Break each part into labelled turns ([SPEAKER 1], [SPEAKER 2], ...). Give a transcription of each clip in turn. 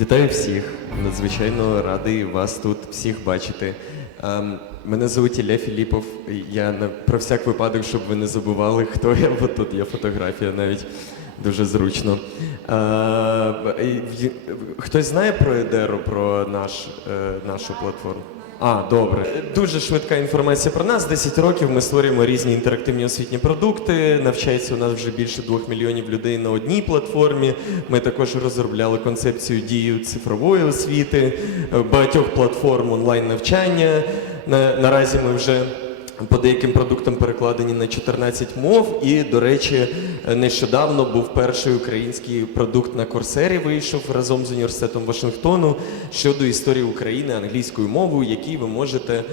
[SPEAKER 1] Вітаю всіх. Надзвичайно радий вас тут всіх бачити. Ем, мене звуть Ілля Філіпов. Я на про всяк випадок, щоб ви не забували, хто я, бо тут є фотографія навіть дуже зручно. Е, хтось знає про Едеру, про наш, е, нашу платформу? А, добре. Дуже швидка інформація про нас. 10 років ми створюємо різні інтерактивні освітні продукти. Навчається у нас вже більше 2 мільйонів людей на одній платформі. Ми також розробляли концепцію дію цифрової освіти, е, багатьох платформ онлайн навчання. Наразі ми вже по деяким продуктам перекладені на 14 мов. І, до речі, нещодавно був перший український продукт на Корсері, вийшов разом з університетом Вашингтону щодо історії України англійською мовою, який ви можете е,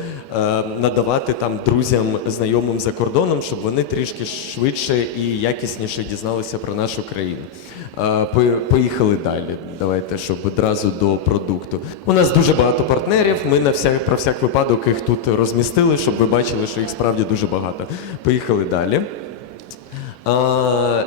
[SPEAKER 1] надавати там друзям, знайомим за кордоном, щоб вони трішки швидше і якісніше дізналися про нашу країну. По- Поїхали далі. Давайте, щоб одразу до продукту. У нас дуже багато партнерів. Ми на всяк про всяк випадок їх тут розмістили, щоб ви бачили, що їх справді дуже багато. Поїхали далі. А,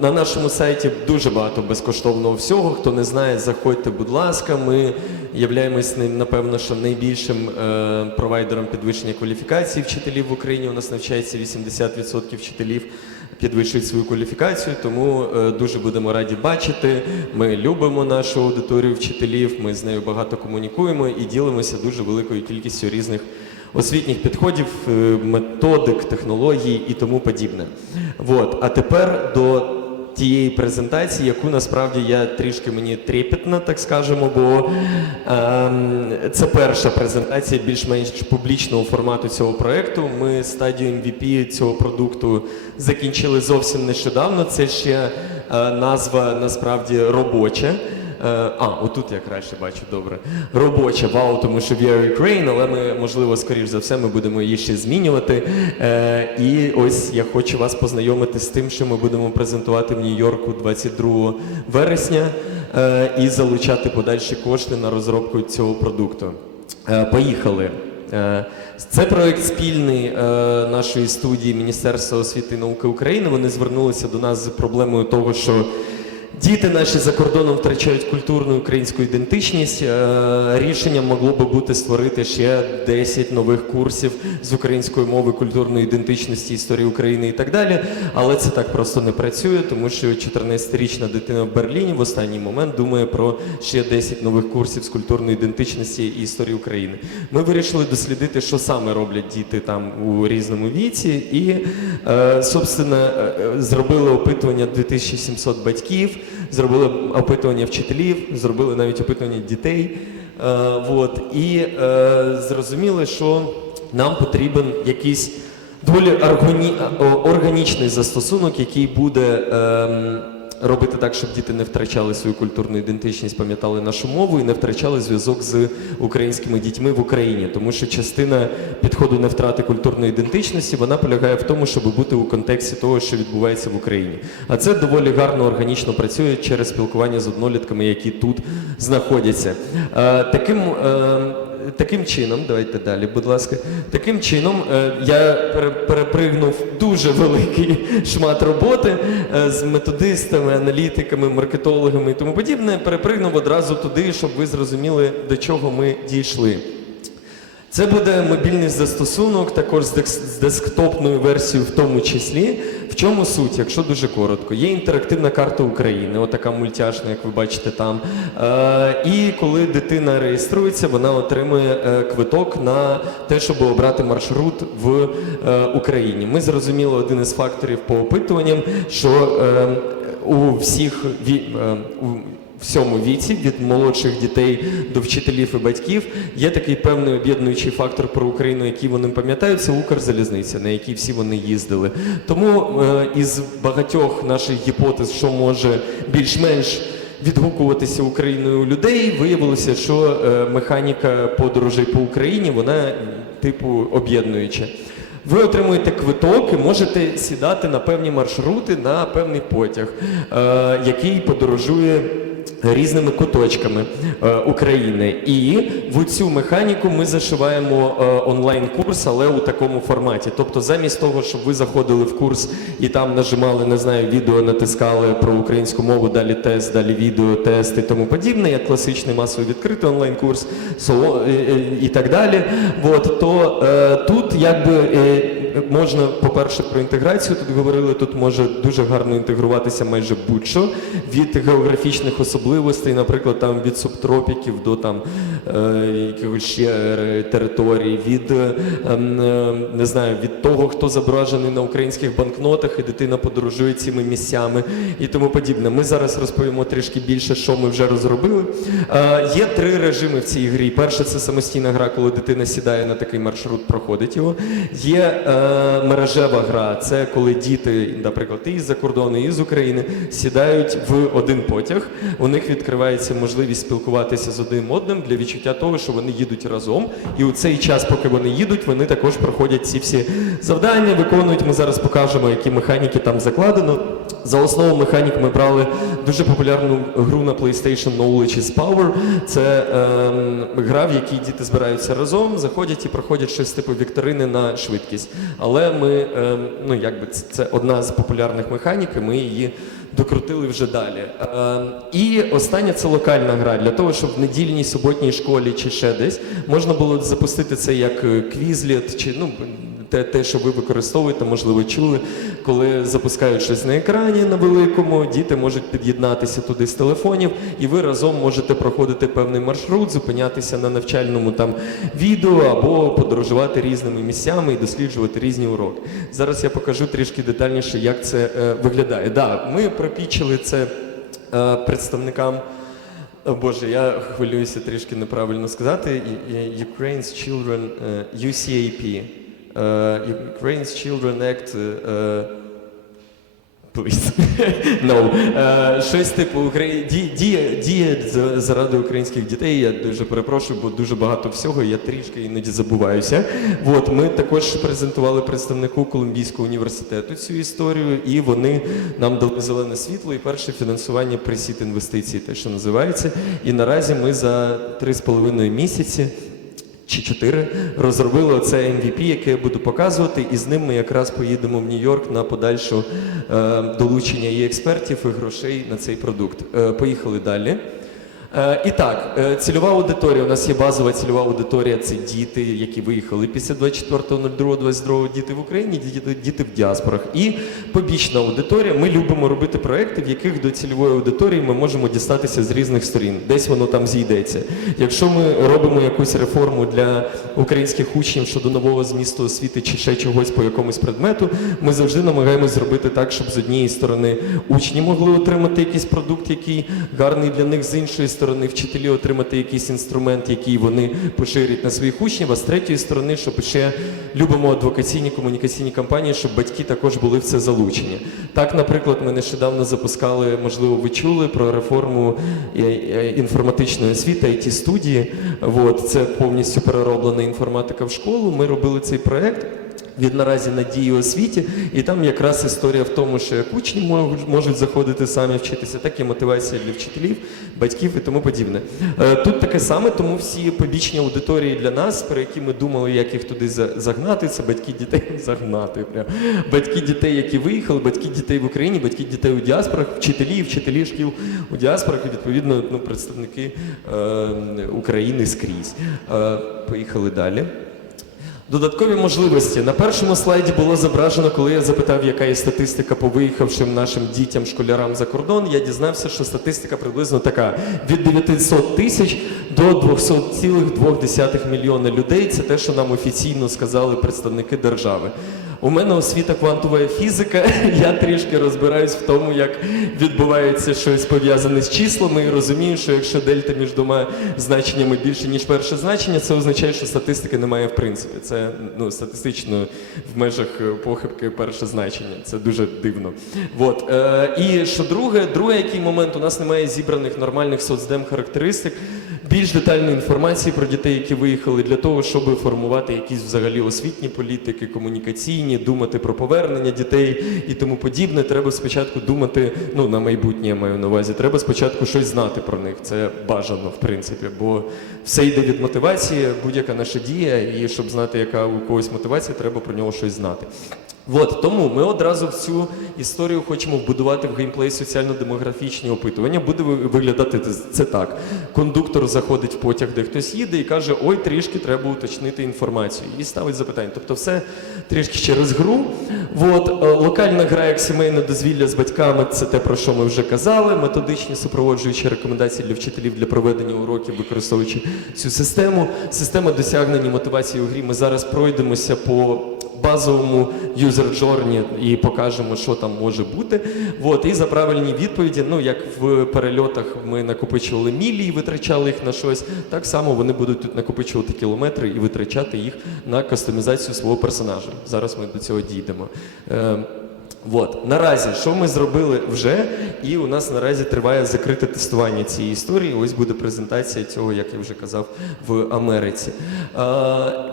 [SPEAKER 1] на нашому сайті дуже багато безкоштовного всього. Хто не знає, заходьте, будь ласка. Ми являємось ним, напевно, що найбільшим е, провайдером підвищення кваліфікації вчителів в Україні. У нас навчається 80% вчителів підвищують свою кваліфікацію, тому е, дуже будемо раді бачити. Ми любимо нашу аудиторію вчителів, ми з нею багато комунікуємо і ділимося дуже великою кількістю різних освітніх підходів, е, методик, технологій і тому подібне. Вот. А тепер до тієї презентації, яку насправді я трішки мені трепетна, так скажемо, бо е, це перша презентація більш-менш публічного формату цього проекту. Ми стадію MVP цього продукту закінчили зовсім нещодавно. Це ще е, назва насправді робоча. Е, А, отут я краще бачу, добре. Робоча, вау, тому що are Ukraine, але ми, можливо, скоріш за все, ми будемо її ще змінювати. Е, І ось я хочу вас познайомити з тим, що ми будемо презентувати в Нью-Йорку 22 вересня е, і залучати подальші кошти на розробку цього продукту. Поїхали. Це проект спільний нашої студії Міністерства освіти і науки України. Вони звернулися до нас з проблемою того, що Діти наші за кордоном втрачають культурну українську ідентичність. Е, Рішенням могло би бути створити ще 10 нових курсів з української мови, культурної ідентичності, історії України і так далі. Але це так просто не працює, тому що 14-річна дитина в Берліні в останній момент думає про ще 10 нових курсів з культурної ідентичності і історії України. Ми вирішили дослідити, що саме роблять діти там у різному віці, і е, собственно е, зробили опитування 2700 батьків, зробили опитування вчителів, зробили навіть опитування дітей. Е, вот, і е, зрозуміли, що нам потрібен якийсь доволі органі... органічний застосунок, який буде. Робити так, щоб діти не втрачали свою культурну ідентичність, пам'ятали нашу мову і не втрачали зв'язок з українськими дітьми в Україні. Тому що частина підходу не втрати культурної ідентичності вона полягає в тому, щоб бути у контексті того, що відбувається в Україні. А це доволі гарно органічно працює через спілкування з однолітками, які тут знаходяться. Е, таким е, Таким чином, давайте далі, будь ласка. Таким чином е, я перепригнув дуже великий шмат роботи е, з методистами, аналітиками, маркетологами і тому подібне. Перепригнув одразу туди, щоб ви зрозуміли, до чого ми дійшли. Це буде мобільний застосунок, також з десктопною версією в тому числі. Чому суть, якщо дуже коротко? Є інтерактивна карта України, отака мультяшна, як ви бачите там. Е, і коли дитина реєструється, вона отримує е, квиток на те, щоб обрати маршрут в е, Україні. Ми зрозуміли один із факторів по опитуванням, що е, у всіх е, у всьому віці, від молодших дітей до вчителів і батьків, є такий певний об'єднуючий фактор про Україну, який вони пам'ятають, це Укрзалізниця, на якій всі вони їздили. Тому е, із багатьох наших гіпотез, що може більш-менш відгукуватися Україною людей, виявилося, що е, механіка подорожей по Україні вона типу об'єднуюча. Ви отримуєте квиток і можете сідати на певні маршрути на певний потяг, е, який подорожує різними куточками е, України. І в цю механіку ми зашиваємо е, онлайн-курс, але у такому форматі. Тобто, замість того, щоб ви заходили в курс і там нажимали, не знаю, відео натискали про українську мову, далі тест, далі відео, тест і тому подібне, як класичний масово відкритий онлайн-курс е, і так далі. От, то тут якби е, можна, по-перше, про інтеграцію тут говорили, тут може дуже гарно інтегруватися майже будь-що від географічних особливостей, наприклад, там від субтропіків до там е, якихось ще е, територій, від е, ем, не знаю, від того, хто зображений на українських банкнотах, і дитина подорожує цими місцями і тому подібне. Ми зараз розповімо трішки більше, що ми вже розробили. Є три режими в цій грі. Перше це самостійна гра, коли дитина сідає на такий маршрут, проходить його. Є мережева гра, це коли діти, наприклад, і з-за кордону, і з України сідають в один потяг. У них відкривається можливість спілкуватися з одним одним для відчуття того, що вони їдуть разом. І у цей час, поки вони їдуть, вони також проходять ці всі завдання, виконують. Ми зараз покажемо, які механіки там закладено. За основу механік ми брали дуже популярну гру на PlayStation Knowledge is Power. Це ем, гра, в якій діти збираються разом, заходять і проходять щось типу вікторини на швидкість. Але ми, ем, ну якби це одна з популярних механік, і ми її докрутили вже далі. Ем, і остання це локальна гра для того, щоб в недільній суботній школі чи ще десь можна було запустити це як е, квізліт, чи ну те, те, що ви використовуєте, можливо, чули, коли запускають щось на екрані на великому, діти можуть під'єднатися туди з телефонів, і ви разом можете проходити певний маршрут, зупинятися на навчальному там відео або подорожувати різними місцями і досліджувати різні уроки. Зараз я покажу трішки детальніше, як це е, виглядає. Да, ми пропічили це е, представникам. О Боже, я хвилююся трішки неправильно сказати. Ukraine's Children е, UCAP. Е, Ukraine's Children Act. Please. no. Е, щось типу Украї... ді- діє, діє заради українських дітей. Я дуже перепрошую, бо дуже багато всього. Я трішки іноді забуваюся. От ми також презентували представнику Колумбійського університету цю історію, і вони нам дали зелене світло і перше фінансування пресід інвестицій, те, що називається. І наразі ми за три з половиною місяці чи чотири розробили оце MVP, яке я буду показувати, і з ним ми якраз поїдемо в Нью-Йорк на подальшу е, долучення і експертів, і грошей на цей продукт. Е, поїхали далі. Е, і так, е, цільова аудиторія. У нас є базова цільова аудиторія. Це діти, які виїхали після 24.02.22 діти в Україні, діти, діти в діаспорах. І побічна аудиторія. Ми любимо робити проекти, в яких до цільової аудиторії ми можемо дістатися з різних сторін. Десь воно там зійдеться. Якщо ми робимо якусь реформу для українських учнів щодо нового змісту освіти чи ще чогось по якомусь предмету, ми завжди намагаємось зробити так, щоб з однієї сторони учні могли отримати якийсь продукт, який гарний для них, з іншої сторони, вчителі отримати якийсь інструмент, який вони поширять на своїх учнів, а з третьої сторони, щоб ще любимо адвокаційні комунікаційні кампанії, щоб батьки також були в це залучені. Так, наприклад, ми нещодавно запускали, можливо, ви чули про реформу е, е, інформатичної освіти, it студії. Це повністю перероблена інформатика в школу. Ми робили цей проект. Від наразі надії освіті, і там якраз історія в тому, що як учні можуть, заходити самі вчитися, так і мотивація для вчителів, батьків і тому подібне. Е, Тут таке саме, тому всі побічні аудиторії для нас, про які ми думали, як їх туди загнати, це батьки дітей загнати. Прям. Батьки дітей, які виїхали, батьки дітей в Україні, батьки дітей у діаспорах, вчителі, вчителі шкіл у діаспорах, і відповідно ну, представники е, України скрізь. Е, поїхали далі. Додаткові можливості. На першому слайді було зображено, коли я запитав, яка є статистика по виїхавшим нашим дітям, школярам за кордон. Я дізнався, що статистика приблизно така: від 900 тисяч до 200,2 мільйона людей. Це те, що нам офіційно сказали представники держави. У мене освіта квантова фізика. Я трішки розбираюсь в тому, як відбувається щось пов'язане з числами, і розумію, що якщо дельта між двома значеннями більше ніж перше значення, це означає, що статистики немає в принципі. Це ну статистично в межах похибки перше значення. Це дуже дивно. От е, і що друге, другий який момент у нас немає зібраних нормальних соцдем характеристик більш детальної інформації про дітей, які виїхали, для того, щоб формувати якісь взагалі освітні політики, комунікаційні, думати про повернення дітей і тому подібне. Треба спочатку думати, ну на майбутнє маю на увазі. Треба спочатку щось знати про них. Це бажано, в принципі, бо все йде від мотивації, будь-яка наша дія, і щоб знати, яка у когось мотивація, треба про нього щось знати. От тому ми одразу в цю історію хочемо вбудувати в геймплей соціально-демографічні опитування. Буде виглядати це так: кондуктор заходить в потяг, де хтось їде, і каже: Ой, трішки треба уточнити інформацію. І ставить запитання. Тобто, все трішки через гру. От е, локальна гра як сімейне дозвілля з батьками це те, про що ми вже казали. Методичні супроводжуючі рекомендації для вчителів для проведення уроків, використовуючи цю систему. Система досягнення мотивації у грі. Ми зараз пройдемося по базовому юзер джорні і покажемо, що там може бути. От, і за правильні відповіді, ну як в перельотах ми накопичували мілі і витрачали їх на щось, так само вони будуть тут накопичувати кілометри і витрачати їх на кастомізацію свого персонажа. Зараз ми до цього дійдемо. Е, От наразі, що ми зробили вже, і у нас наразі триває закрите тестування цієї історії. Ось буде презентація цього, як я вже казав, в Америці.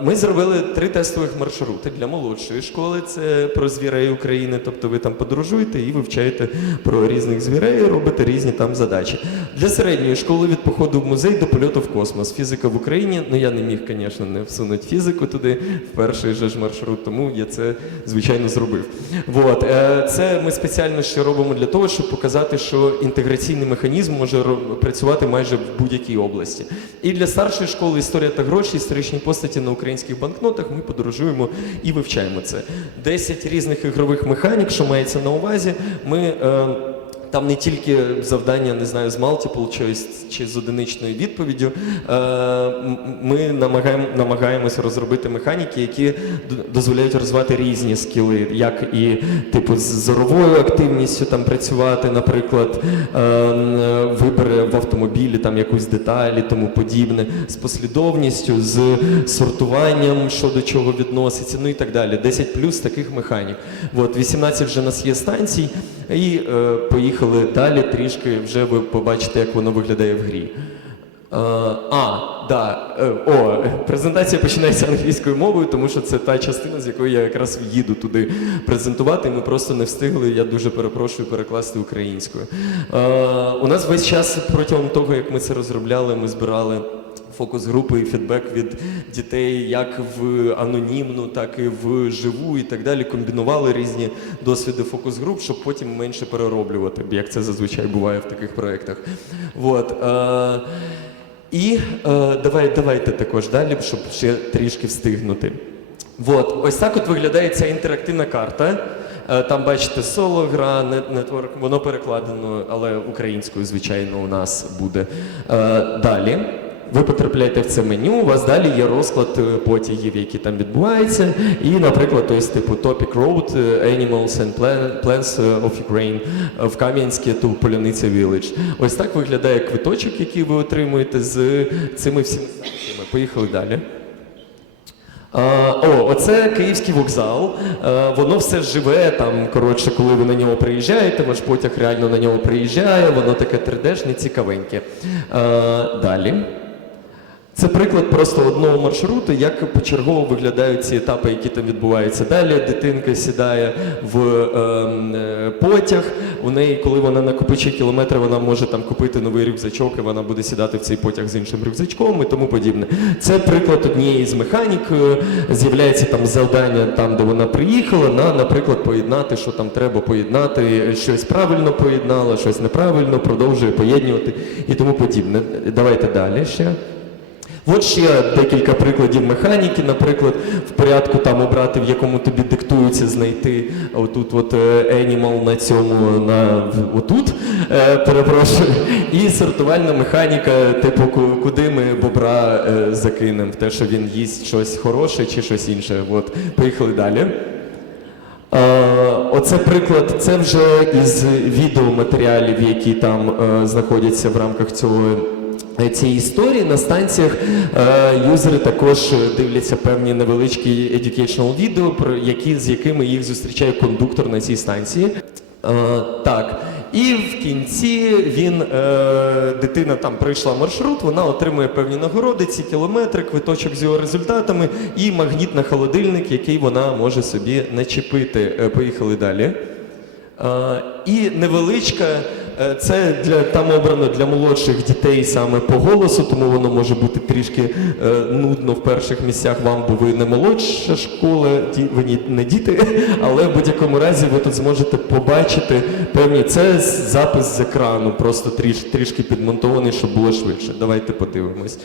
[SPEAKER 1] Ми зробили три тестових маршрути для молодшої школи. Це про звірей України. Тобто ви там подорожуєте і вивчаєте про різних звірей, робите різні там задачі. Для середньої школи від походу в музей до польоту в космос. Фізика в Україні. Ну я не міг, звісно, не всунути фізику туди в перший же ж маршрут, тому я це звичайно зробив. Вот. Е, Це ми спеціально ще робимо для того, щоб показати, що інтеграційний механізм може працювати майже в будь-якій області. І для старшої школи історія та гроші, історичні постаті на українських банкнотах. Ми подорожуємо і вивчаємо це. 10 різних ігрових механік, що мається на увазі. Ми е, там не тільки завдання, не знаю, з multiple choice чи з одиничною відповіддю. Е, Ми намагаємо, намагаємося розробити механіки, які дозволяють розвивати різні скіли, як і типу з зоровою активністю там працювати, наприклад, е, м, вибере в автомобілі там якусь деталь і тому подібне, з послідовністю, з сортуванням, що до чого відноситься, ну і так далі. 10 плюс таких механік. От 18 вже у нас є станцій, і е, поїхали далі. Трішки вже ви побачите, як воно виглядає в грі. Е, а, да. е, О, презентація починається англійською мовою, тому що це та частина, з якої я якраз їду туди презентувати. Ми просто не встигли. Я дуже перепрошую перекласти українською. Е, У нас весь час протягом того, як ми це розробляли, ми збирали. Фокус групи і фідбек від дітей як в анонімну, так і в живу, і так далі. Комбінували різні досвіди фокус груп, щоб потім менше перероблювати, як це зазвичай буває в таких проєктах. Вот. Е, і е, давай, давайте також далі, щоб ще трішки встигнути. Вот. Ось так от виглядає ця інтерактивна карта. Е, Там бачите соло гра, нетворк, воно перекладено, але українською, звичайно, у нас буде. Далі. Ви потрапляєте в це меню, у вас далі є розклад е, потягів, які там відбуваються. І, наприклад, ось типу Topic Road, е, Animals and Plants of Ukraine е, в Кам'янське ту Поляниця Village. Ось так виглядає квиточок, який ви отримуєте з цими всіма станціями. Поїхали далі. О, оце київський вокзал. Е, воно все живе там. Коротше, коли ви на нього приїжджаєте, ваш потяг реально на нього приїжджає, воно таке 3D-шне, цікавеньке. Е, далі. Це приклад просто одного маршруту, як почергово виглядають ці етапи, які там відбуваються. Далі дитинка сідає в ем, е, потяг. У неї, коли вона накопичує кілометри, вона може там купити новий рюкзачок, і вона буде сідати в цей потяг з іншим рюкзачком і тому подібне. Це приклад однієї з механік. Е, З'являється там завдання там, де вона приїхала, на, наприклад, поєднати, що там треба поєднати, щось правильно поєднала, щось неправильно, продовжує поєднувати і тому подібне. Давайте далі ще. От ще декілька прикладів механіки, наприклад, в порядку там обрати, в якому тобі диктується знайти отут от е, animal на цьому, на отут, е, перепрошую, і сортувальна механіка, типу, куди ми бобра е, закинемо, те, що він їсть щось хороше чи щось інше. От, поїхали далі. Оце приклад, це вже із відеоматеріалів, які там знаходяться в рамках цього. Цієї історії на станціях е, юзери також дивляться певні невеличкі educational відео, про які з якими їх зустрічає кондуктор на цій станції. Е, так. І в кінці він, е, дитина там пройшла маршрут, вона отримує певні нагороди, ці кілометри, квиточок з його результатами і магніт на холодильник, який вона може собі начепити. Поїхали далі. І невеличка, це для там обрано для молодших дітей саме по голосу, тому воно може бути трішки е, нудно в перших місцях вам, бо ви не молодша школа, ді- ви не діти, але в будь-якому разі ви тут зможете побачити певні. Це запис з екрану, просто тріш, трішки підмонтований, щоб було швидше. Давайте подивимось.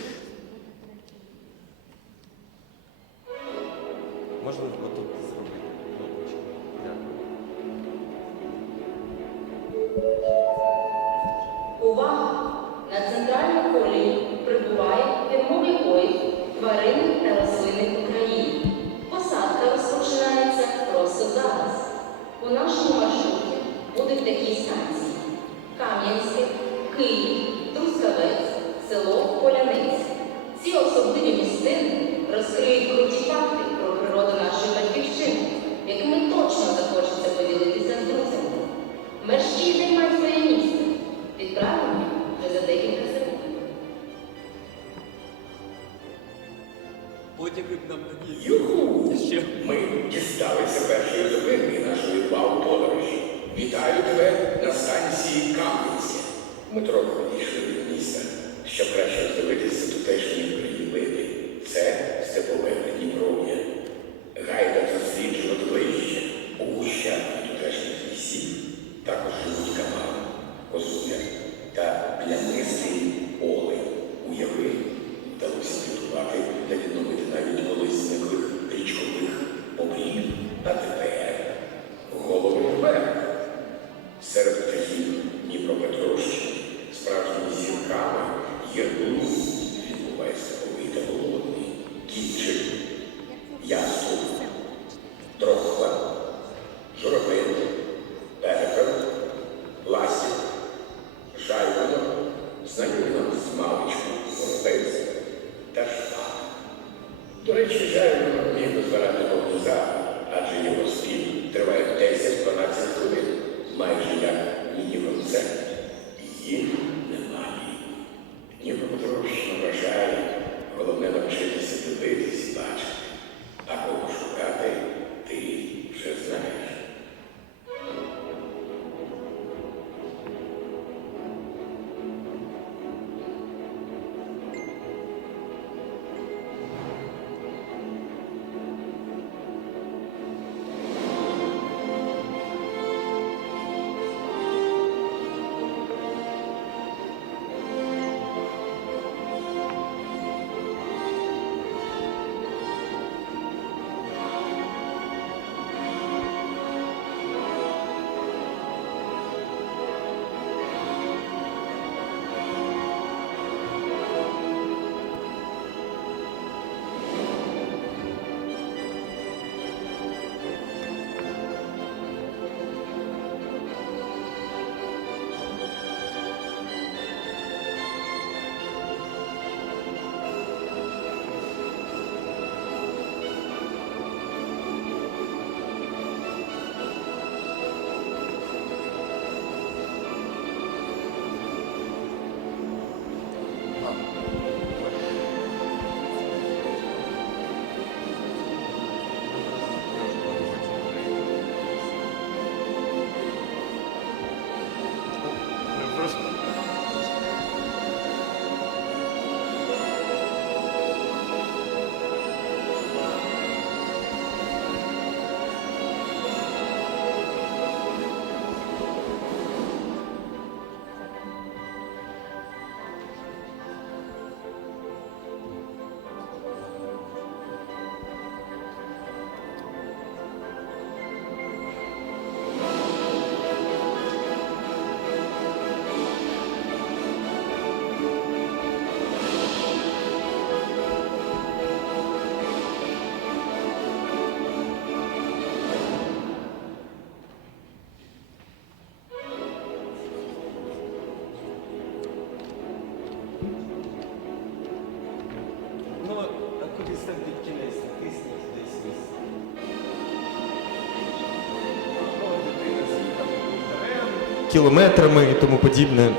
[SPEAKER 1] Кілометрами і тому подібне.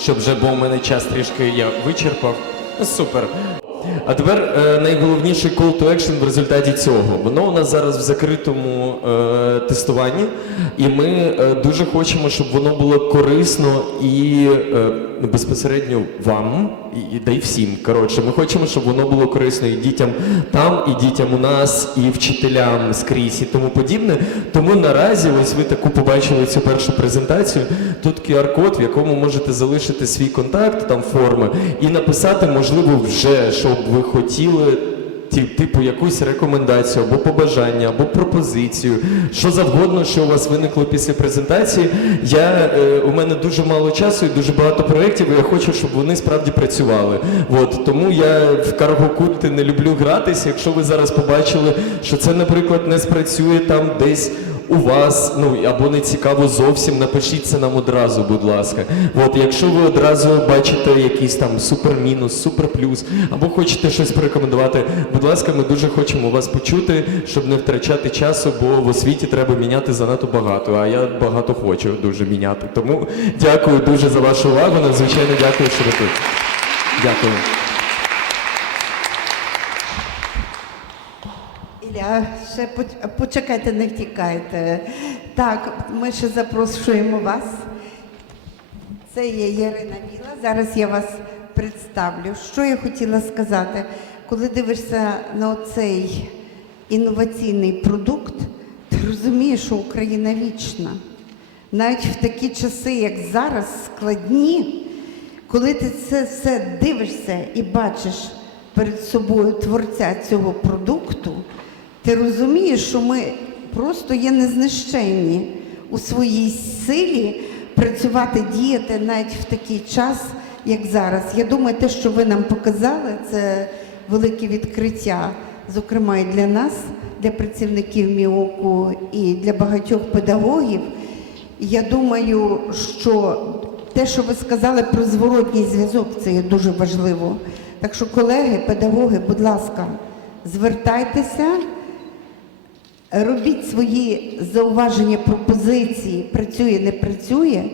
[SPEAKER 1] Щоб вже, бо у мене час трішки я вичерпав. Супер. А тепер е, найголовніший call to action в результаті цього. Воно у нас зараз в закритому е, тестуванні, і ми е, дуже хочемо, щоб воно було корисно і е, ну, безпосередньо вам, і, да й всім. Коротше, ми хочемо, щоб воно було корисно і дітям там, і дітям у нас, і вчителям скрізь, і тому подібне. Тому наразі, ось ви таку побачили цю першу презентацію. Тут QR-код, в якому можете залишити свій контакт, там форми, і написати, можливо, вже, що б ви хотіли. Типу якусь рекомендацію або побажання, або пропозицію, що завгодно, що у вас виникло після презентації. Я, е, у мене дуже мало часу і дуже багато проєктів, і я хочу, щоб вони справді працювали. От, тому я в карго-культи не люблю гратися. Якщо ви зараз побачили, що це, наприклад, не спрацює там десь у вас, ну або не цікаво зовсім, напишіть це нам одразу, будь ласка. От, якщо ви одразу бачите якийсь там супермінус, суперплюс, або хочете щось порекомендувати, будь ласка, ми дуже хочемо вас почути, щоб не втрачати часу, бо в освіті треба міняти занадто багато. А я багато хочу дуже міняти. Тому дякую дуже за вашу увагу. Надзвичайно дякую, що ви тут. Дякую.
[SPEAKER 2] Ілля, ще почекайте, не втікайте. Так, ми ще запрошуємо вас. Це є Ярина Біла. Зараз я вас представлю. Що я хотіла сказати? Коли дивишся на цей інноваційний продукт, ти розумієш, що Україна вічна. Навіть в такі часи, як зараз, складні, коли ти це все дивишся і бачиш перед собою творця цього продукту, ти розумієш, що ми просто є незнищенні у своїй силі працювати, діяти навіть в такий час, як зараз. Я думаю, те, що ви нам показали, це велике відкриття, зокрема і для нас, для працівників МІОКу і для багатьох педагогів. Я думаю, що те, що ви сказали про зворотній зв'язок, це є дуже важливо. Так що, колеги, педагоги, будь ласка, звертайтеся, робіть свої зауваження, пропозиції, працює, не працює,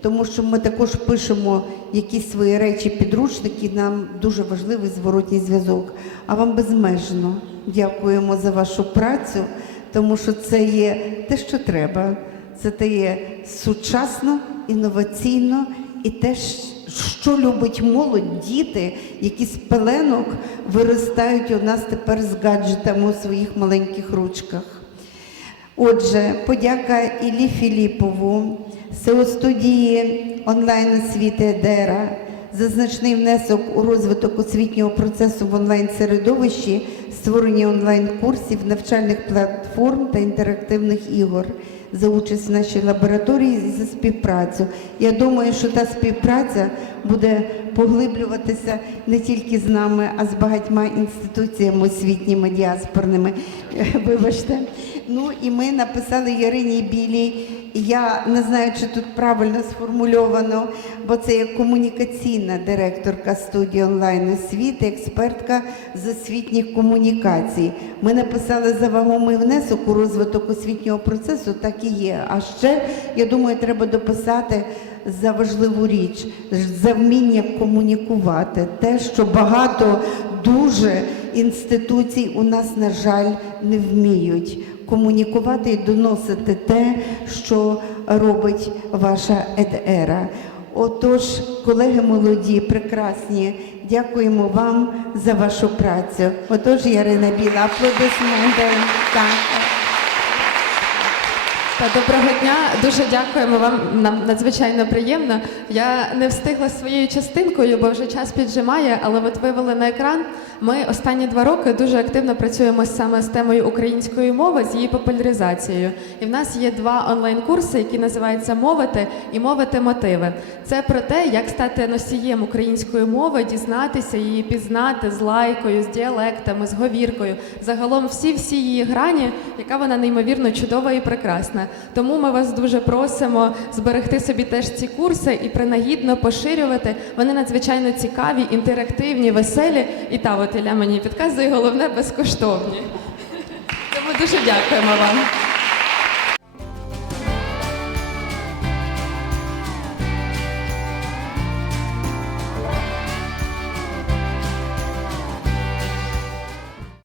[SPEAKER 2] тому що ми також пишемо якісь свої речі, підручники, нам дуже важливий зворотній зв'язок. А вам безмежно дякуємо за вашу працю, тому що це є те, що треба. Це те є сучасно, інноваційно і те, що любить молодь, діти, які з пеленок виростають у нас тепер з гаджетами у своїх маленьких ручках. Отже, подяка Іллі Філіпову, СЕО студії онлайн освіти Едера за значний внесок у розвиток освітнього процесу в онлайн-середовищі, створення онлайн-курсів, навчальних платформ та інтерактивних ігор. За участь в нашій лабораторії і за співпрацю. Я думаю, що та співпраця буде поглиблюватися не тільки з нами, а з багатьма інституціями освітніми, діаспорними. Вибачте. Ну і ми написали Ярині Білій. Я не знаю, чи тут правильно сформульовано, бо це є комунікаційна директорка студії онлайн освіти, експертка з освітніх комунікацій. Ми написали за вагомий внесок у розвиток освітнього процесу, так і є. А ще я думаю, треба дописати за важливу річ, за вміння комунікувати, те, що багато дуже інституцій у нас, на жаль, не вміють комунікувати і доносити те, що робить ваша ЕДЕРА. Отож, колеги молоді, прекрасні, дякуємо вам за вашу працю. Отож, Ярина Біла, аплодисменти.
[SPEAKER 3] Доброго дня, дуже дякуємо вам. Нам надзвичайно приємно. Я не встигла своєю частинкою, бо вже час піджимає, але от вивели на екран. Ми останні два роки дуже активно працюємо саме з темою української мови, з її популяризацією. І в нас є два онлайн-курси, які називаються Мовити і Мовити мотиви. Це про те, як стати носієм української мови, дізнатися її, пізнати з лайкою, з діалектами, з говіркою. Загалом всі всі її грані, яка вона неймовірно чудова і прекрасна. Тому ми вас дуже просимо зберегти собі теж ці курси і принагідно поширювати. Вони надзвичайно цікаві, інтерактивні, веселі. І та от Ілля мені підказує, головне безкоштовні. Тому дуже дякуємо вам.